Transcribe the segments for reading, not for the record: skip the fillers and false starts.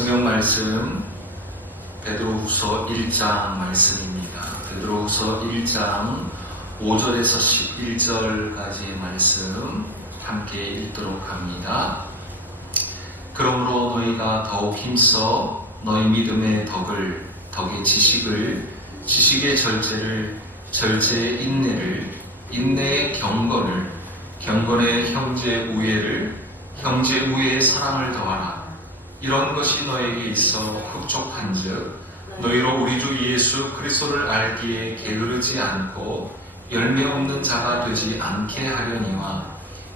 성경 말씀 베드로후서 1장 말씀입니다. 베드로후서 1장 5절에서 11절까지의 말씀 함께 읽도록 합니다. 그러므로 너희가 더욱 힘써 너희 믿음의 덕의 지식을, 지식의 절제를, 절제의 인내를, 인내의 경건을, 경건의 형제 우애를, 형제 우애의 사랑을 더하라. 이런 것이 너에게 있어 흡족한즉 너희로 우리 주 예수 그리스도를 알기에 게으르지 않고 열매 없는 자가 되지 않게 하려니와,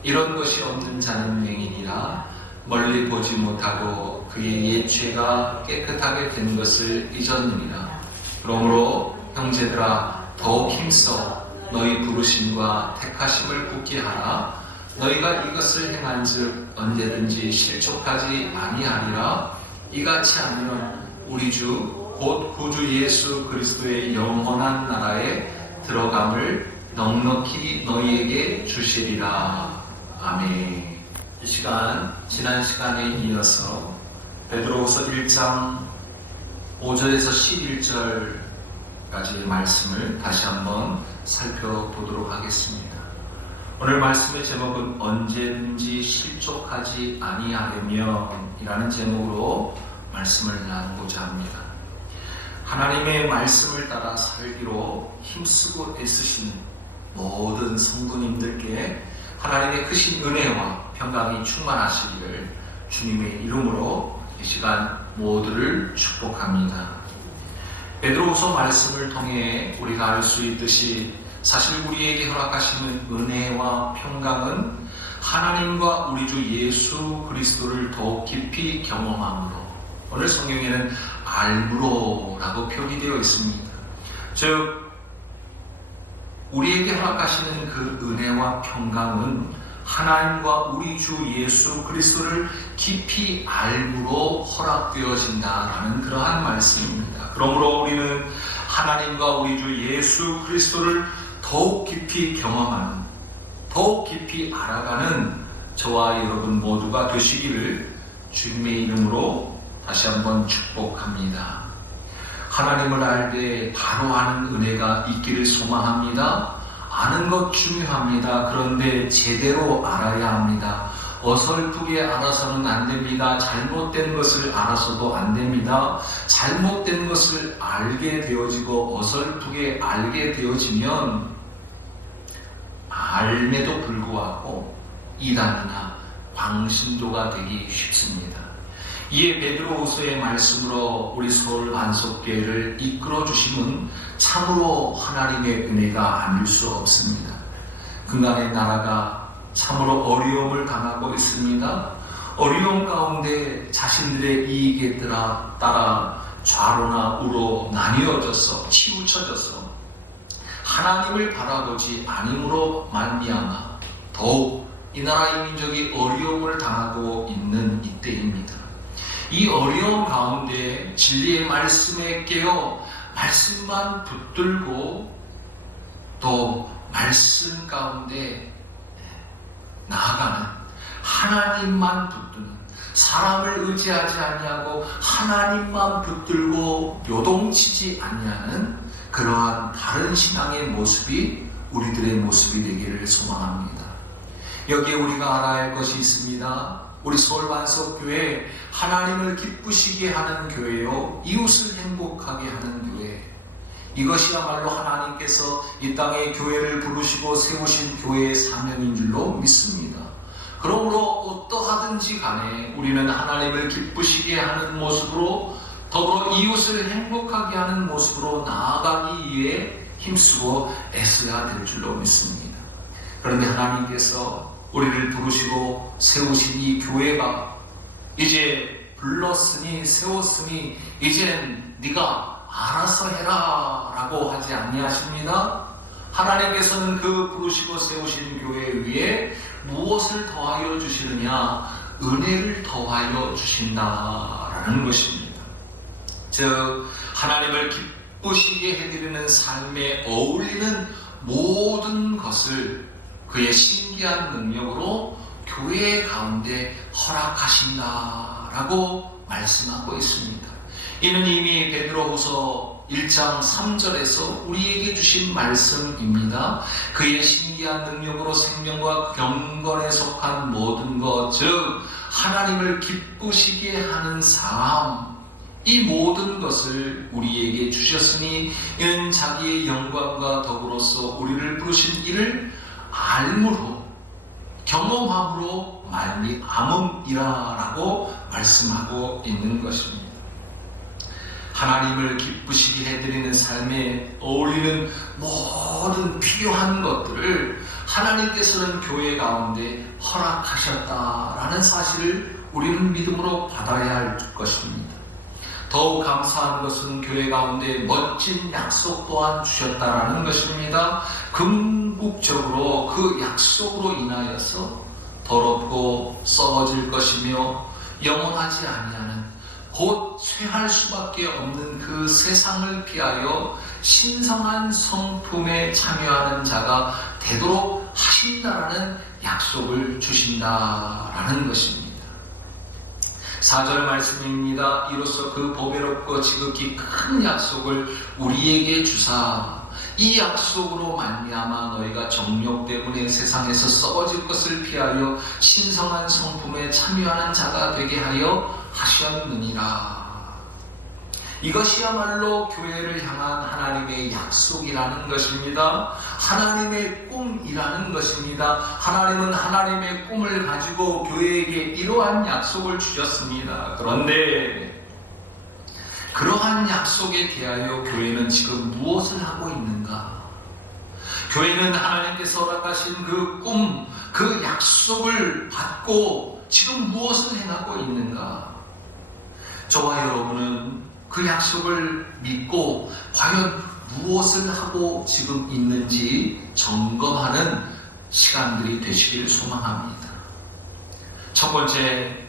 이런 것이 없는 자는 맹인이라 멀리 보지 못하고 그의 옛 죄가 깨끗하게 된 것을 잊었느니라. 그러므로 형제들아, 더욱 힘써 너희 부르심과 택하심을 굳게 하라. 너희가 이것을 행한즉 언제든지 실족하지 아니하리라. 이같이 하면 우리 주 곧 구주 예수 그리스도의 영원한 나라에 들어감을 넉넉히 너희에게 주시리라. 아멘. 이 시간, 지난 시간에 이어서 베드로후서 1장 5절에서 11절까지의 말씀을 다시 한번 살펴보도록 하겠습니다. 오늘 말씀의 제목은 언제든지 실족하지 아니하려면 이라는 제목으로 말씀을 나누고자 합니다. 하나님의 말씀을 따라 살기로 힘쓰고 애쓰시는 모든 성도님들께 하나님의 크신 은혜와 평강이 충만하시기를 주님의 이름으로 이 시간 모두를 축복합니다. 베드로후서 말씀을 통해 우리가 알 수 있듯이 사실 우리에게 허락하시는 은혜와 평강은 하나님과 우리 주 예수 그리스도를 더욱 깊이 경험함으로, 오늘 성경에는 알므로라고 표기되어 있습니다. 즉 우리에게 허락하시는 그 은혜와 평강은 하나님과 우리 주 예수 그리스도를 깊이 알므로 허락되어진다라는 그러한 말씀입니다. 그러므로 우리는 하나님과 우리 주 예수 그리스도를 더욱 깊이 경험하는, 더욱 깊이 알아가는 저와 여러분 모두가 되시기를 주님의 이름으로 다시 한번 축복합니다. 하나님을 알되 바로 아는 은혜가 있기를 소망합니다. 아는 것 중요합니다. 그런데 제대로 알아야 합니다. 어설프게 알아서는 안 됩니다. 잘못된 것을 알아서도 안 됩니다. 잘못된 것을 알게 되어지고 어설프게 알게 되어지면 알매도 불구하고 이단이나 광신도가 되기 쉽습니다. 이에 베드로후서의 말씀으로 우리 서울 반석교회를 이끌어 주심은 참으로 하나님의 은혜가 아닐 수 없습니다. 그간의 나라가 참으로 어려움을 당하고 있습니다. 어려움 가운데 자신들의 이익에 따라 좌로나 우로 나뉘어져서 치우쳐져서 하나님을 바라보지 아님으로 말미암아 더욱 이 나라의 민족이 어려움을 당하고 있는 이때입니다. 이 어려움 가운데 진리의 말씀에 깨어 말씀만 붙들고 또 말씀 가운데 나아가는, 하나님만 붙드는, 사람을 의지하지 아니하고 하나님만 붙들고 요동치지 아니하는 그러한 다른 신앙의 모습이 우리들의 모습이 되기를 소망합니다. 여기에 우리가 알아야 할 것이 있습니다. 우리 서울반석교회, 하나님을 기쁘시게 하는 교회요, 이웃을 행복하게 하는 교회, 이것이야말로 하나님께서 이 땅에 교회를 부르시고 세우신 교회의 사명인 줄로 믿습니다. 그러므로 어떠하든지 간에 우리는 하나님을 기쁘시게 하는 모습으로, 더불어 이웃을 행복하게 하는 모습으로 나아가기 위해 힘쓰고 애써야 될 줄로 믿습니다. 그런데 하나님께서 우리를 부르시고 세우신 이 교회가 이제 불렀으니 세웠으니 이제는 네가 알아서 해라 라고 하지 아니하십니다. 하나님께서는 그 부르시고 세우신 교회 위에 무엇을 더하여 주시느냐? 은혜를 더하여 주신다라는 것입니다. 즉 하나님을 기쁘시게 해드리는 삶에 어울리는 모든 것을 그의 신기한 능력으로 교회 가운데 허락하신다라고 말씀하고 있습니다. 이는 이미 베드로후서 1장 3절에서 우리에게 주신 말씀입니다. 그의 신기한 능력으로 생명과 경건에 속한 모든 것, 즉 하나님을 기쁘시게 하는 삶, 이 모든 것을 우리에게 주셨으니 이는 자기의 영광과 더불어서 우리를 부르신 이를 알므로 경험함으로 말미암음이라라고 말씀하고 있는 것입니다. 하나님을 기쁘시게 해드리는 삶에 어울리는 모든 필요한 것들을 하나님께서는 교회 가운데 허락하셨다라는 사실을 우리는 믿음으로 받아야 할 것입니다. 더욱 감사한 것은 교회 가운데 멋진 약속 또한 주셨다라는 것입니다. 궁극적으로 그 약속으로 인하여서 더럽고 썩어질 것이며 영원하지 아니하는 곧 쇠할 수밖에 없는 그 세상을 피하여 신성한 성품에 참여하는 자가 되도록 하신다라는 약속을 주신다라는 것입니다. 4절 말씀입니다. 이로써 그 보배롭고 지극히 큰 약속을 우리에게 주사 이 약속으로 말미암아 너희가 정욕 때문에 세상에서 썩어질 것을 피하여 신성한 성품에 참여하는 자가 되게 하여 하셨느니라. 이것이야말로 교회를 향한 하나님의 약속이라는 것입니다. 하나님의 꿈이라는 것입니다. 하나님은 하나님의 꿈을 가지고 교회에게 이러한 약속을 주셨습니다. 그런데 그러한 약속에 대하여 교회는 지금 무엇을 하고 있는가? 교회는 하나님께서 허락하신 그 꿈, 그 약속을 받고 지금 무엇을 행하고 있는가? 저와 여러분은 그 약속을 믿고 과연 무엇을 하고 지금 있는지 점검하는 시간들이 되시기를 소망합니다. 첫 번째,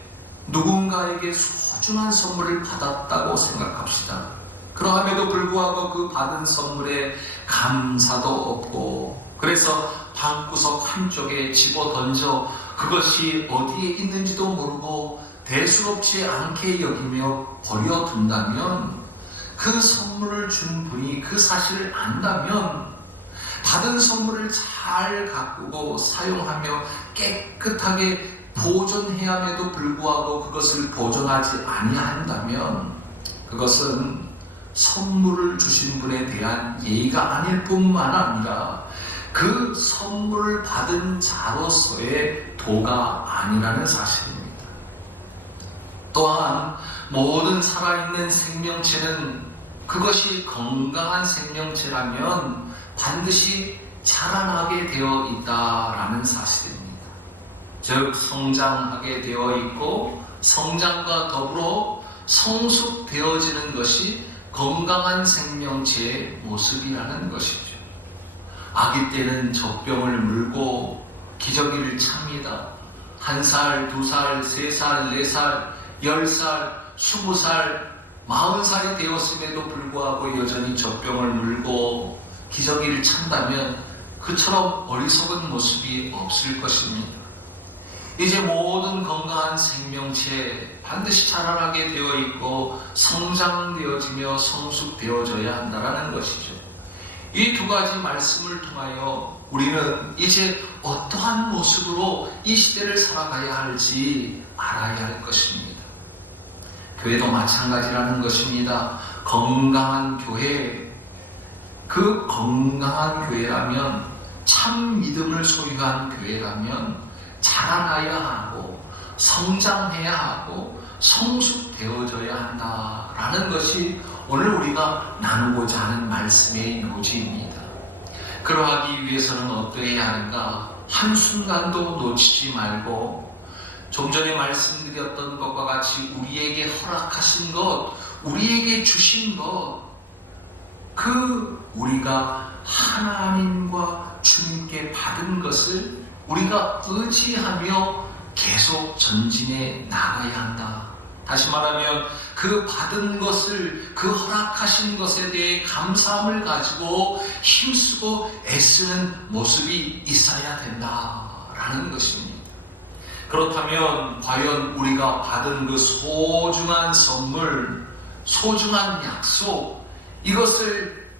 누군가에게 소중한 선물을 받았다고 생각합시다. 그러함에도 불구하고 그 받은 선물에 감사도 없고, 그래서 방구석 한쪽에 집어 던져 그것이 어디에 있는지도 모르고 대수롭지 않게 여기며 버려둔다면, 그 선물을 준 분이 그 사실을 안다면 받은 선물을 잘 가꾸고 사용하며 깨끗하게 보존해야 함에도 불구하고 그것을 보존하지 아니한다면 그것은 선물을 주신 분에 대한 예의가 아닐 뿐만 아니라 그 선물을 받은 자로서의 도가 아니라는 사실입니다. 또한 모든 살아있는 생명체는 그것이 건강한 생명체라면 반드시 자라나게 되어 있다라는 사실입니다. 즉 성장하게 되어 있고 성장과 더불어 성숙되어지는 것이 건강한 생명체의 모습이라는 것이죠. 아기 때는 젖병을 물고 기저귀를 찹니다. 1살, 2살, 3살, 4살, 10살, 20살, 40살이 되었음에도 불구하고 여전히 젖병을 물고 기저귀를 찬다면 그처럼 어리석은 모습이 없을 것입니다. 이제 모든 건강한 생명체 반드시 자라나게 되어 있고 성장되어지며 성숙되어져야 한다는 것이죠. 이 두 가지 말씀을 통하여 우리는 이제 어떠한 모습으로 이 시대를 살아가야 할지 알아야 할 것입니다. 교회도 마찬가지라는 것입니다. 건강한 교회, 그 건강한 교회라면, 참 믿음을 소유한 교회라면 자라나야 하고 성장해야 하고 성숙되어져야 한다라는 것이 오늘 우리가 나누고자 하는 말씀의 요지입니다. 그러하기 위해서는 어떠해야 하는가? 한순간도 놓치지 말고 좀 전에 말씀드렸던 것과 같이 우리에게 허락하신 것, 우리에게 주신 것, 그 우리가 하나님과 주님께 받은 것을 우리가 의지하며 계속 전진해 나가야 한다. 다시 말하면 그 받은 것을, 그 허락하신 것에 대해 감사함을 가지고 힘쓰고 애쓰는 모습이 있어야 된다라는 것입니다. 그렇다면 과연 우리가 받은 그 소중한 선물, 소중한 약속, 이것을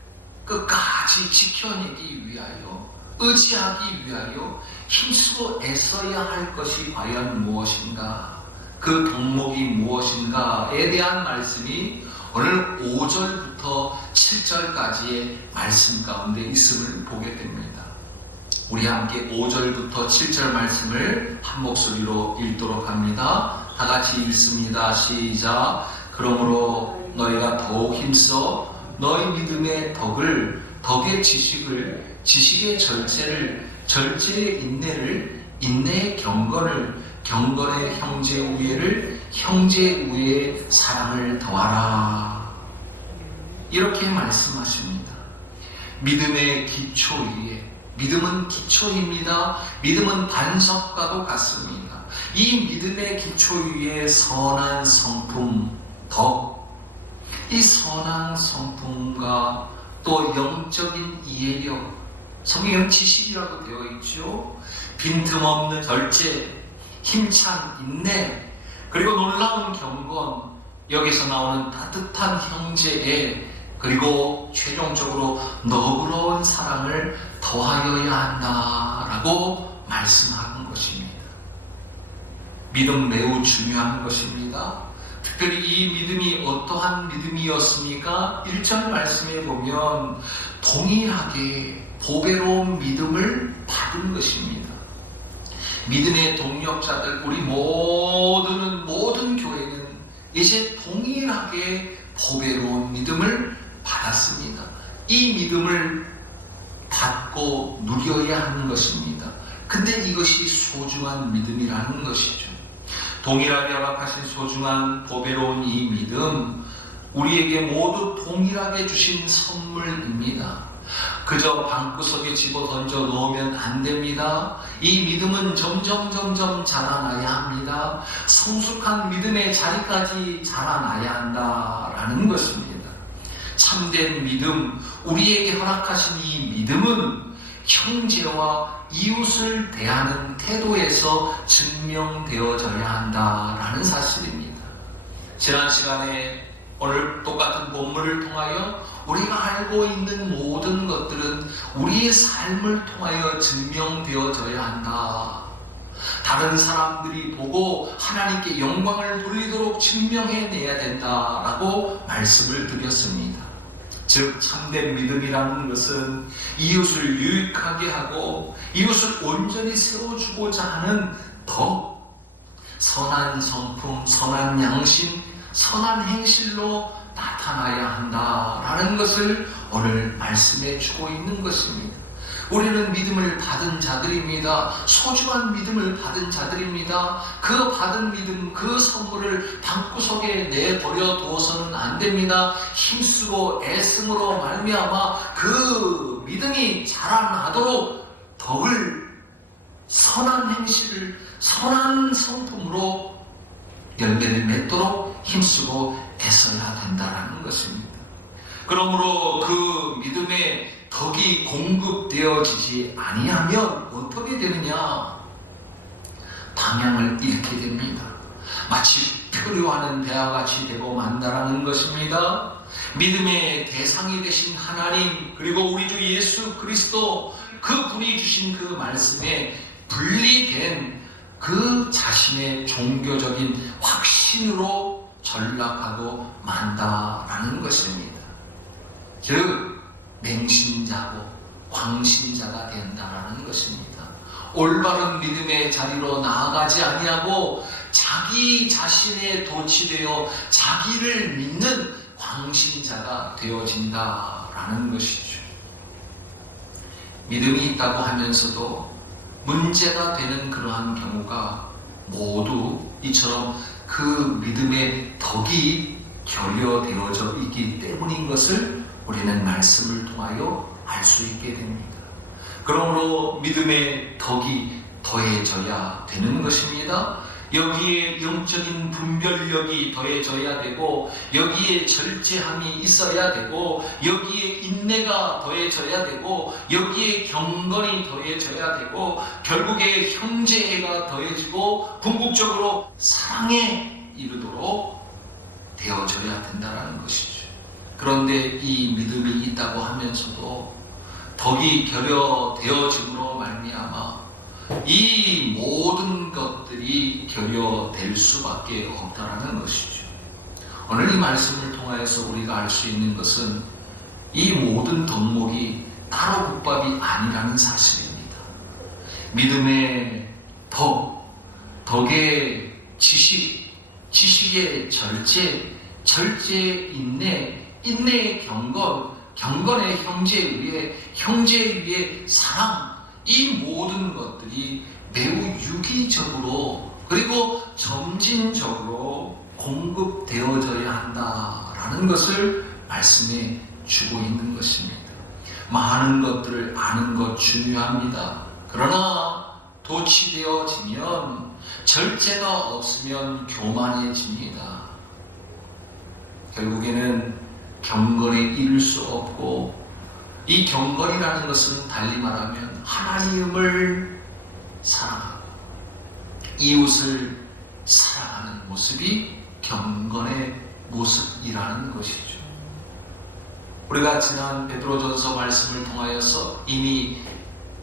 끝까지 지켜내기 위하여, 의지하기 위하여 힘쓰고 애써야 할 것이 과연 무엇인가? 그 덕목이 무엇인가에 대한 말씀이 오늘 5절부터 7절까지의 말씀 가운데 있음을 보게 됩니다. 우리 함께 5절부터 7절 말씀을 한 목소리로 읽도록 합니다. 다 같이 읽습니다. 시작. 그러므로 너희가 더욱 힘써 너희 믿음의 덕의 지식을, 지식의 절제를, 절제의 인내를, 인내의 경건의 형제 우애를, 형제 우애의 사랑을 더하라. 이렇게 말씀하십니다. 믿음의 기초 위에, 믿음은 기초입니다. 믿음은 반석과도 같습니다. 이 믿음의 기초 위에 선한 성품, 이 선한 성품과 또 영적인 이해력, 성경 지식이라고 되어 있죠. 빈틈없는 절제, 힘찬 인내, 그리고 놀라운 경건, 여기서 나오는 따뜻한 형제애, 그리고 최종적으로 너그러운 사랑을 더하여야 한다라고 말씀하는 것입니다. 믿음 매우 중요한 것입니다. 특별히 이 믿음이 어떠한 믿음이었습니까? 1절 말씀에 보면 동일하게 보배로운 믿음을 받은 것입니다. 믿음의 동력자들, 우리 모든 교회는 이제 동일하게 보배로운 믿음을 받았습니다. 이 믿음을 받고 누려야 하는 것입니다. 근데 이것이 소중한 믿음이라는 것이죠. 동일하게 허락하신 소중한 보배로운 이 믿음, 우리에게 모두 동일하게 주신 선물입니다. 그저 방구석에 집어 던져 놓으면 안 됩니다. 이 믿음은 점점 자라나야 합니다. 성숙한 믿음의 자리까지 자라나야 한다라는 것입니다. 참된 믿음, 우리에게 허락하신 이 믿음은 형제와 이웃을 대하는 태도에서 증명되어져야 한다라는 사실입니다. 지난 시간에 오늘 똑같은 본문을 통하여 우리가 알고 있는 모든 것들은 우리의 삶을 통하여 증명되어져야 한다. 다른 사람들이 보고 하나님께 영광을 돌리도록 증명해내야 된다라고 말씀을 드렸습니다. 즉 참된 믿음이라는 것은 이웃을 유익하게 하고 이웃을 온전히 세워주고자 하는 선한 성품, 선한 양심, 선한 행실로 나타나야 한다라는 것을 오늘 말씀해 주고 있는 것입니다. 우리는 믿음을 받은 자들입니다. 소중한 믿음을 받은 자들입니다. 그 받은 믿음, 그 선물을 방구석에 내버려 두어서는 안 됩니다. 힘쓰고 애씀으로 말미암아 그 믿음이 자라나도록 덕을, 선한 행실을, 선한 성품으로 열매를 맺도록 힘쓰고 애써야 된다는 것입니다. 그러므로 그 믿음의 덕이 공급되어지지 아니하면 어떻게 되느냐? 방향을 잃게 됩니다. 마치 표류하는 배와 같이 되고 만다라는 것입니다. 믿음의 대상이 되신 하나님, 그리고 우리 주 예수 그리스도, 그 분이 주신 그 말씀에 분리된 그 자신의 종교적인 확신으로 전락하고 만다라는 것입니다. 즉 맹신자고 광신자가 된다라는 것입니다. 올바른 믿음의 자리로 나아가지 아니하고 자기 자신에 도취되어 자기를 믿는 광신자가 되어진다라는 것이죠. 믿음이 있다고 하면서도 문제가 되는 그러한 경우가 모두 이처럼 그 믿음의 덕이 결여되어져 있기 때문인 것을 우리는 말씀을 통하여 알 수 있게 됩니다. 그러므로 믿음의 덕이 더해져야 되는 것입니다. 여기에 영적인 분별력이 더해져야 되고, 여기에 절제함이 있어야 되고, 여기에 인내가 더해져야 되고, 여기에 경건이 더해져야 되고, 결국에 형제애가 더해지고 궁극적으로 사랑에 이르도록 되어져야 된다는 것이죠. 그런데 이 믿음이 있다고 하면서도 덕이 결여되어짐으로 말미암아 이 모든 것들이 결여될 수밖에 없다는 것이죠. 오늘 이 말씀을 통하여서 우리가 알 수 있는 것은 이 모든 덕목이 따로 국밥이 아니라는 사실입니다. 믿음의 덕, 덕의 지식, 지식의 절제, 절제의 인내, 인내의 경건, 경건의 형제의의, 형제의의 사랑, 이 모든 것들이 매우 유기적으로 그리고 점진적으로 공급되어져야 한다라는 것을 말씀해 주고 있는 것입니다. 많은 것들을 아는 것 중요합니다. 그러나 도취되어지면, 절제가 없으면 교만해집니다. 결국에는 경건에 이를 수 없고, 이 경건이라는 것은 달리 말하면 하나님을 사랑하고 이웃을 사랑하는 모습이 경건의 모습이라는 것이죠. 우리가 지난 베드로전서 말씀을 통하여서 이미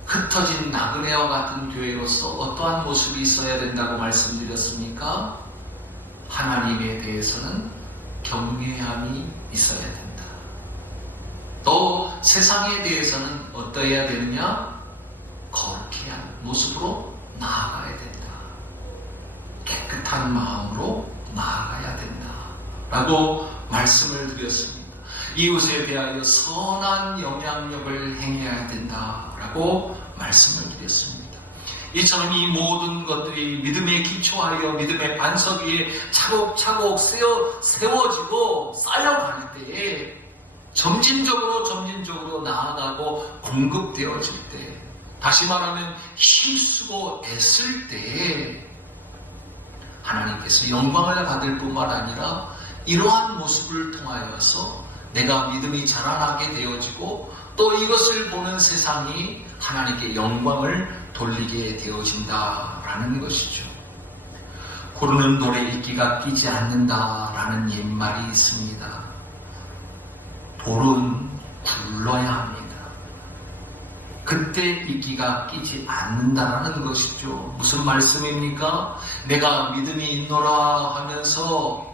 흩어진 나그네와 같은 교회로서 어떠한 모습이 있어야 된다고 말씀드렸습니까? 하나님에 대해서는 경외함이 있어야 된다. 또 세상에 대해서는 어떠해야 되느냐? 거룩해야 하는 모습으로 나아가야 된다. 깨끗한 마음으로 나아가야 된다 라고 말씀을 드렸습니다. 이웃에 대하여 선한 영향력을 행해야 된다 라고 말씀을 드렸습니다. 이처럼 이 모든 것들이 믿음에 기초하여 믿음의 반석 위에 차곡차곡 세워지고 쌓여갈 때에 점진적으로 나아가고 공급되어질 때, 다시 말하면 힘쓰고 애쓸 때 하나님께서 영광을 받을 뿐만 아니라 이러한 모습을 통하여서 내가 믿음이 자라나게 되어지고 또 이것을 보는 세상이 하나님께 영광을 돌리게 되어진다라는 것이죠. 고르는 돌에 이끼가 끼지 않는다라는 옛말이 있습니다. 돌은 굴러야 합니다. 그때 이끼가 끼지 않는다라는 것이죠. 무슨 말씀입니까? 내가 믿음이 있노라 하면서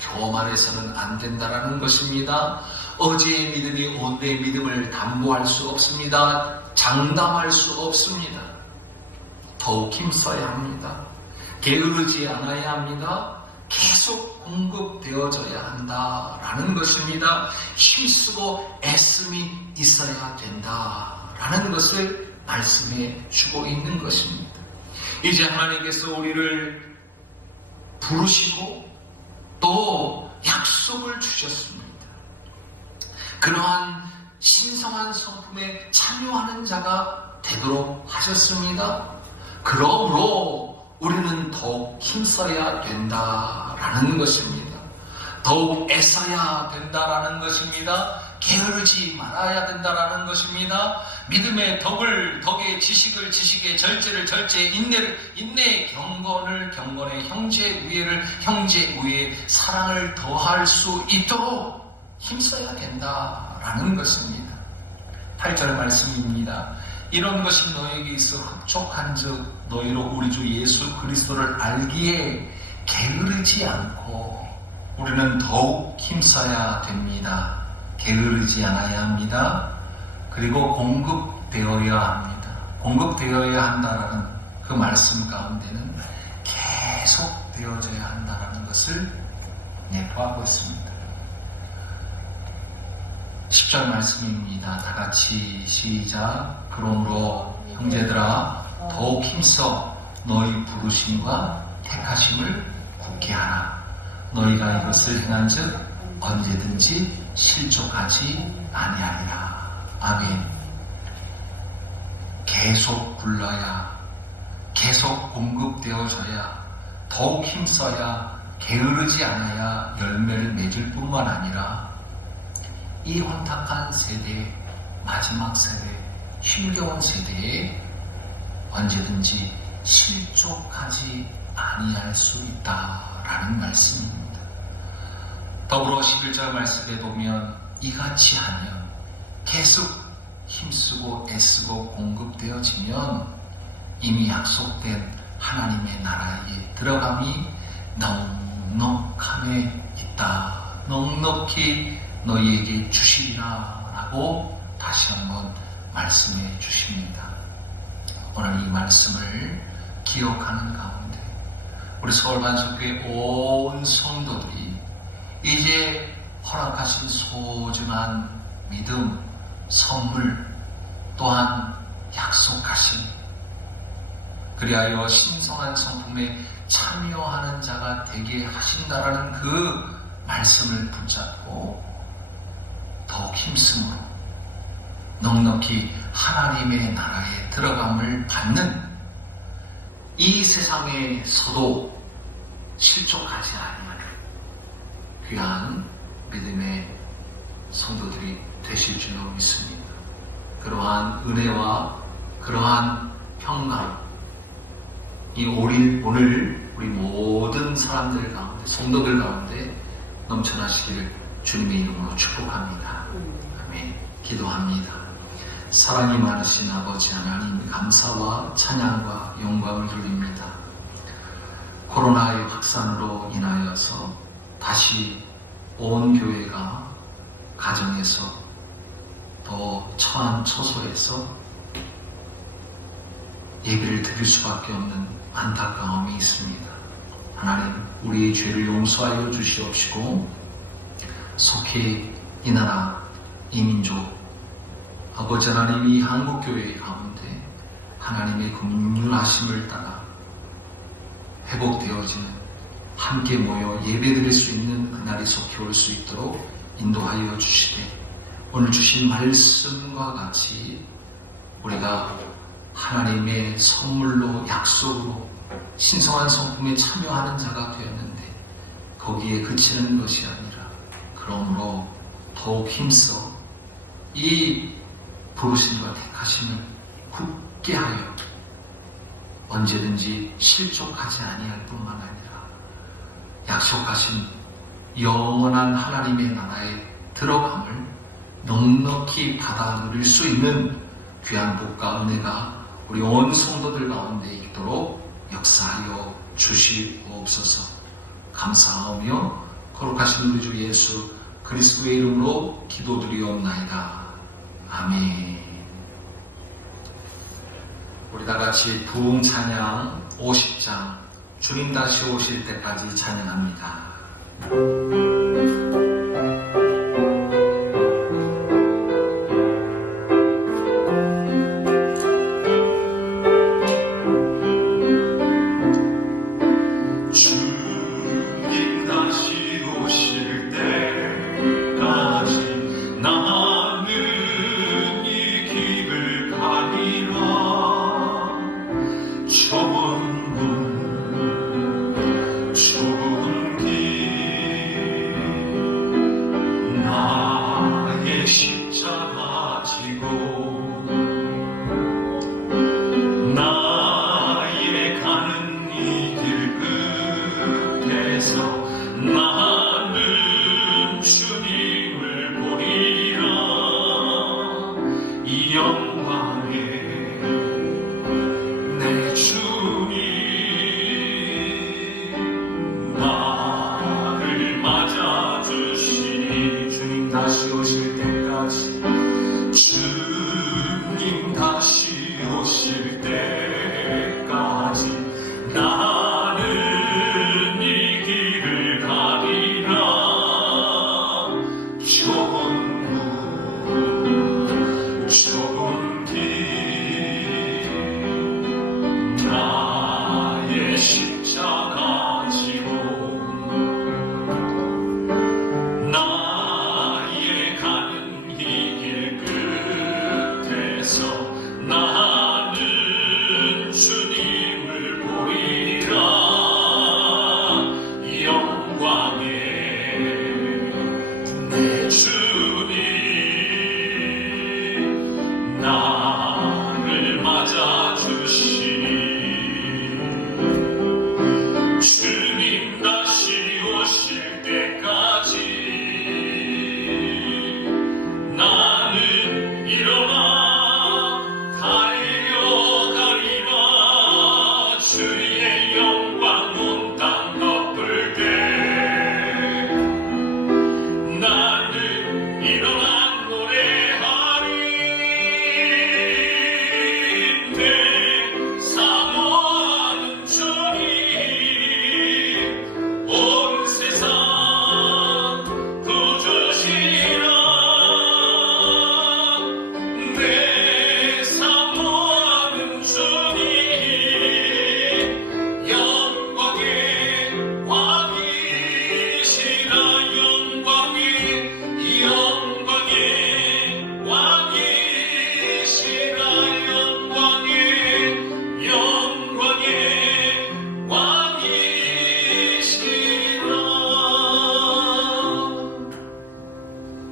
교만해서는 안 된다라는 것입니다. 어제의 믿음이 오늘의 믿음을 담보할 수 없습니다. 장담할 수 없습니다. 더욱 힘써야 합니다. 게으르지 않아야 합니다. 계속 공급되어져야 한다라는 것입니다. 힘쓰고 애씀이 있어야 된다라는 것을 말씀해 주고 있는 것입니다. 이제 하나님께서 우리를 부르시고 또 약속을 주셨습니다. 그러한 신성한 성품에 참여하는 자가 되도록 하셨습니다. 그러므로 우리는 더욱 힘써야 된다라는 것입니다. 더욱 애써야 된다라는 것입니다. 게으르지 말아야 된다라는 것입니다. 믿음의 덕의 지식을 지식의 절제를 절제의 인내의 경건의 형제 우애의 사랑을 더할 수 있도록 힘써야 된다라는 것입니다. 8절 말씀입니다. 이런 것이 너에게 있어 흡족한즉 너희로 우리 주 예수 그리스도를 알기에 게으르지 않고 우리는 더욱 힘써야 됩니다. 게으르지 않아야 합니다. 그리고 공급되어야 합니다. 공급되어야 한다라는 그 말씀 가운데는 계속 되어져야 한다라는 것을 내포하고 있습니다. 10절 말씀입니다. 다 같이 시작. 그러므로 형제들아 더욱 힘써 너희 부르심과 택하심을 굳게 하라. 너희가 이것을 행한즉 언제든지 실족하지 아니하리라. 아멘. 계속 굴러야, 계속 공급되어져야, 더욱 힘써야 게으르지 않아야 열매를 맺을 뿐만 아니라 이 혼탁한 세대, 마지막 세대, 힘겨운 세대에 언제든지 실족하지 아니할 수 있다라는 말씀입니다. 더불어 11절 말씀에 보면 이같이 하면 계속 힘쓰고 애쓰고 공급되어지면 이미 약속된 하나님의 나라에 들어감이 넉넉함에 있다. 넉넉히 너희에게 주시리라 라고 다시 한번 말씀해 주십니다. 오늘 이 말씀을 기억하는 가운데 우리 서울반석교회 온 성도들이 이제 허락하신 소중한 믿음, 선물 또한 약속하신 그리하여 신성한 성품에 참여하는 자가 되게 하신다라는 그 말씀을 붙잡고 더욱 힘쓰므로 넉넉히 하나님의 나라에 들어감을 받는 이 세상에서도 실족하지 아니하는 귀한 믿음의 성도들이 되실 줄로 믿습니다. 그러한 은혜와 그러한 평강 이 오늘 우리 모든 사람들 가운데 성도들 가운데 넘쳐나시기를 주님의 이름으로 축복합니다. 아멘. 기도합니다. 사랑이 많으신 아버지 하나님 감사와 찬양과 영광을 돌립니다. 코로나의 확산으로 인하여서 다시 온 교회가 가정에서 또 처한 처소에서 예배를 드릴 수밖에 없는 안타까움이 있습니다. 하나님 우리의 죄를 용서하여 주시옵시고 속히 이 나라 이 민족 아버지 하나님 이 한국교회 가운데 하나님의 긍휼하심을 따라 회복되어지는 함께 모여 예배드릴 수 있는 그날이 속히 올 수 있도록 인도하여 주시되 오늘 주신 말씀과 같이 우리가 하나님의 선물로 약속으로 신성한 성품에 참여하는 자가 되었는데 거기에 그치는 것이 아니라 그러므로 더욱 힘써 이 부르심과 택하심을 굳게 하여 언제든지 실족하지 아니할 뿐만 아니라 약속하신 영원한 하나님의 나라에 들어감을 넉넉히 받아 누릴 수 있는 귀한 복과 은혜가 우리 온 성도들 가운데 있도록 역사하여 주시옵소서. 감사하며 거룩하신 우리 주 예수 그리스도의 이름으로 기도드리옵나이다. 아멘. 우리 다같이 부흥 찬양 50장 주님 다시 오실 때까지 찬양합니다. 다시 오실